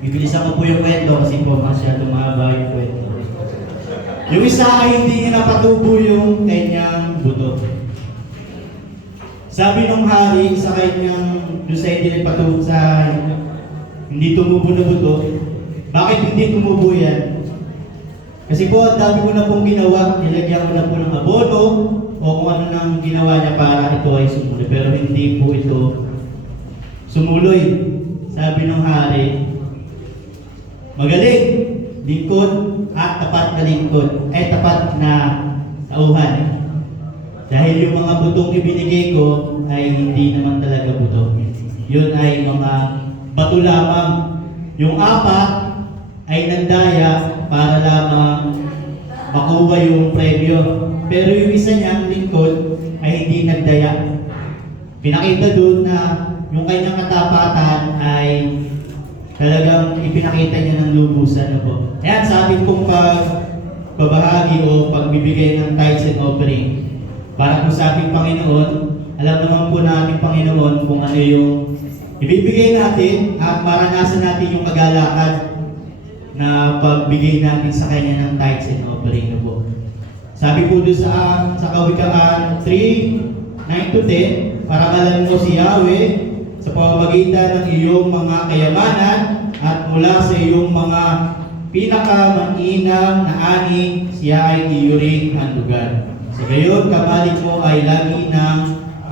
Bibilisan ko po yung kwento kasi po masyado mahaba yung kwento. Yung isa ay hindi niya napatubo yung kanyang buto. Sabi ng hari sa kanyang doon sa hindi nagpatubo sa hindi tumubo na buto, bakit hindi tumubo yan? Kasi po, ang dami ko na pong ginawa, nilagyan ko na po ng abono o kung ano nang ginawa niya para ito ay sumuloy. Pero hindi po ito sumuloy. Sabi ng hari, magaling, lingkod at tapat na lingkod, ay tapat na tauhan. Dahil yung mga butong ibinigay ko ay hindi naman talaga buto. Yun ay mga bato lamang. Yung apat ay nandaya para lamang makuha yung premyo. Pero yung isa niyang lingkod ay hindi nagdaya. Pinakita doon na yung kanyang katapatan ay talagang ipinakita niya ng lubusan na po. Ayan, sa ating pong pagbabahagi o pagbibigay ng tithes and offering. Para po sa ating Panginoon, alam naman po natin Panginoon kung ano yung ibibigay natin at maranasan natin yung kagalakan na pagbigay natin sa Kanya ng tithes and offering na po. Sabi po doon sa Kawikaan 3:9-10, para alam mo si Yahweh sa pamamagitan ng iyong mga kayamanan at mula sa iyong mga pinakamaninang na ani, siya ay iyuring handugan. Sa gayon, kamalik mo ay lagi ng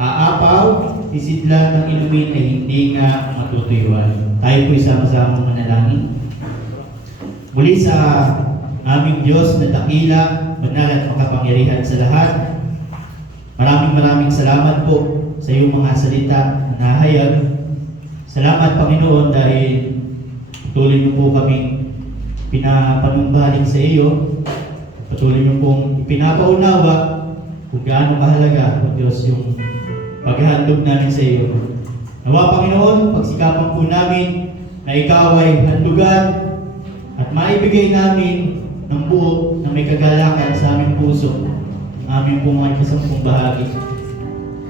aapaw, sisidlan ng inumin ay hindi nga matutuyuan. Tayo po isama-sama manalangin. Muli sa aming Diyos na dakila, banal at makapangyarihan sa lahat, maraming salamat po sa iyong mga salita na nahayag. Salamat Panginoon dahil patuloy niyo po kaming pinapanumbalik sa iyo. Patuloy niyo pong ipinapaunawa kung gaano kahalaga o Diyos yung paghahandog namin sa iyo. Nawa Panginoon, pagsikapan po namin na ikaw ay handugan at maibigay namin ng buo na may kagalakan sa aming puso, ang aming pong mga kasampung bahagi.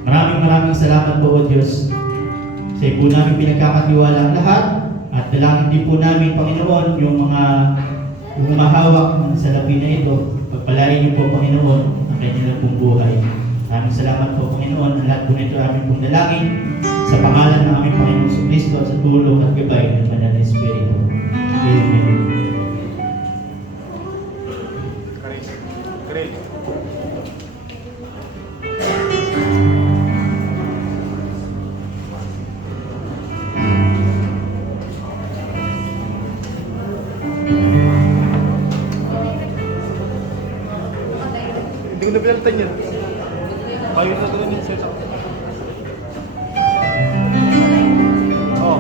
Maraming salamat po o Diyos. Sa iyo po namin pinagkakatiwala ang lahat at dalangin din po namin Panginoon yung mga humahawak ng salapi na ito. Pagpalain niyo po Panginoon ang kanilang pong buhay. Maraming salamat po Panginoon. Ang lahat po nito aming pong dalangin sa pangalan ng aming Panginoong Kristo at sa tulong at gabay ng Banal na Espiritu. Amen. Great. Hindi ko na pinalitan yan. Bayo na doon yung setup. Oh.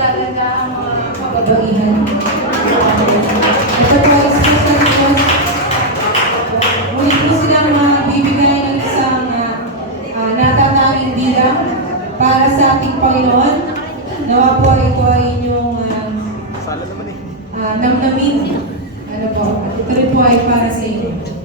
talaga ang mga kababaihan. Ito po, special request. Muli po silang magbibigay ng isang natatanging bilang para sa ating Panginoon. Nawa po ito ay inyong Sala naman eh. namnamin. Ano po, ito rin po ay para sa inyo.